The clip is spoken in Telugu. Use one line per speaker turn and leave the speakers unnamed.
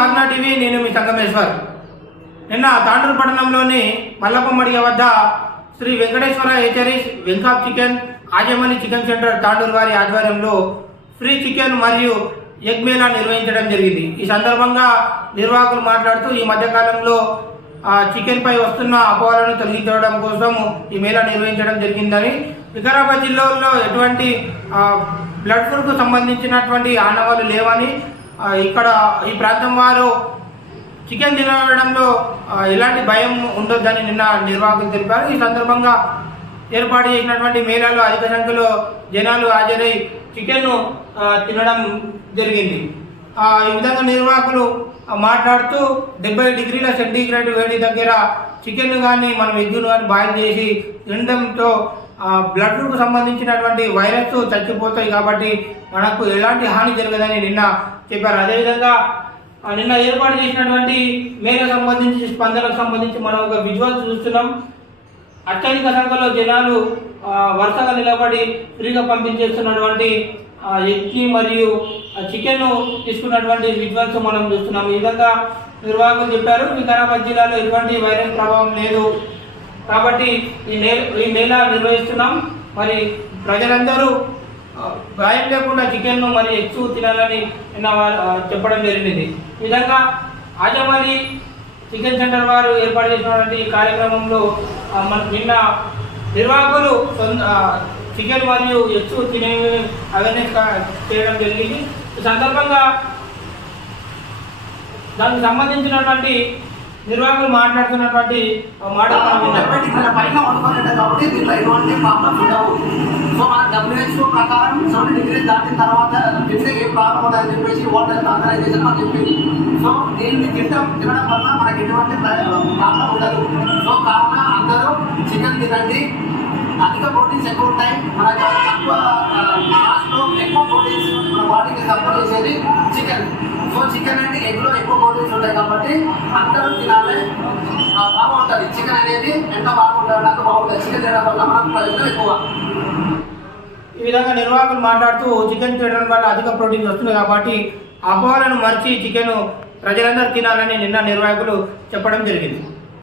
కాకినాడ టీవీ నేను మీ సంగమేశ్వర్. నిన్న తాండూరు పట్టణంలోని మల్లపమ్మడిగ వద్ద శ్రీ వెంకటేశ్వర హెచరీస్ వెంకాప్ చికెన్ ఆజమని చికెన్ సెంటర్ తాండూరు వారి ఆధ్వర్యంలో ఫ్రీ చికెన్ మరియు ఎగ్ మేళా నిర్వహించడం జరిగింది. ఈ సందర్భంగా నిర్వాహకులు మాట్లాడుతూ ఈ మధ్యకాలంలో చికెన్పై వస్తున్న అపోహలను తొలగించడం కోసం ఈ మేళా నిర్వహించడం జరిగిందని వికారాబాద్ జిల్లాలో ఎటువంటి బ్లడ్ ఫ్లూకు సంబంధించినటువంటి ఆనవాలు లేవని ఇక్కడ ఈ ప్రాంతం వారు చికెన్ తినడంలో ఎలాంటి భయం ఉండొద్దని నిన్న నిర్వాహకులు తెలిపారు. ఈ సందర్భంగా ఏర్పాటు చేసినటువంటి మేళాలో అధిక సంఖ్యలో జనాలు హాజరై చికెన్ను తినడం జరిగింది. ఈ విధంగా నిర్వాహకులు మాట్లాడుతూ డెబ్బై డిగ్రీల సెంటీగ్రేడ్ వేడి దగ్గర చికెన్ కానీ మనం ఎగ్గును కానీ బాయిల్ చేసి తినడంతో బ్లడ్కు సంబంధించినటువంటి వైరస్ చచ్చిపోతాయి కాబట్టి మనకు ఎలాంటి హాని జరగదని నిన్న చెప్పారు. అదేవిధంగా నిన్న ఏర్పాటు చేసినటువంటి మేఘ సంబంధించి స్పందనకు సంబంధించి మనం ఒక విజువల్ చూస్తున్నాం. అత్యధిక సంఖ్యలో జనాలు వరుసగా నిలబడి ఫ్రీగా పంపించేస్తున్నటువంటి ఆ, మరియు చికెన్ తీసుకున్నటువంటి విజువల్స్ మనం చూస్తున్నాం. ఈ విధంగా నిర్వాహకులు చెప్పారు. వికారాబాద్ జిల్లాలో ఎటువంటి వైరస్ ప్రభావం లేదు. కాబట్టి ఈ నే ఈ మేళా నిర్వహిస్తున్నాం. మరి ప్రజలందరూ గాయం లేకుండా చికెన్ను మరి ఎక్కువ తినాలని నిన్న చెప్పడం జరిగింది. ఈ విధంగా ఆజమలి చికెన్ సెంటర్ వారు ఏర్పాటు చేసినటువంటి ఈ కార్యక్రమంలో నిన్న నిర్వాహకులు చికెన్ మరియు ఎక్కువ తినే అవేర్నెస్ చేయడం జరిగింది. ఈ సందర్భంగా దానికి సంబంధించినటువంటి నిర్వాహకులు మాట్లాడుతున్నటువంటి మాట
కాబట్టి దీంట్లో ఎటువంటి ప్రాబ్లమ్స్ ఉండవు. సో మన డబ్ల్యూహెచ్ఓ ప్రకారం సెవెంటీ డిగ్రీస్ దాటిన తర్వాత తింటే ఏ ప్రాబ్లం ఉండదని చెప్పేసి వరల్డ్ హెల్త్ ఆర్గనైజేషన్ మనకు చెప్పింది. సో దీన్ని తినడం తినడం వల్ల మనకి ఎటువంటి ప్రాబ్లం ఉండదు. సో కావున అందరూ చికెన్ తినండి. అధిక ప్రోటీన్స్ ఎక్కువ ఉంటాయి. మనకి తక్కువ చికెన్ అంటే ఎగ్లో ఎక్కువ ప్రోటీన్స్ ఉంటాయి కాబట్టి అందరూ తినాలి. బాగుంటుంది. చికెన్ అనేది ఎంత బాగుంటుంది నాకు బాగుంటుంది. చికెన్ తినడం వల్ల మనకు ప్రజలు ఎక్కువ.
ఈ విధంగా నిర్వాహకులు మాట్లాడుతూ చికెన్ తినడం వల్ల అధిక ప్రోటీన్ వస్తుంది కాబట్టి అపోహలను మర్చి చికెన్ ప్రజలందరూ తినాలని నిన్న నిర్వాహకులు చెప్పడం జరిగింది.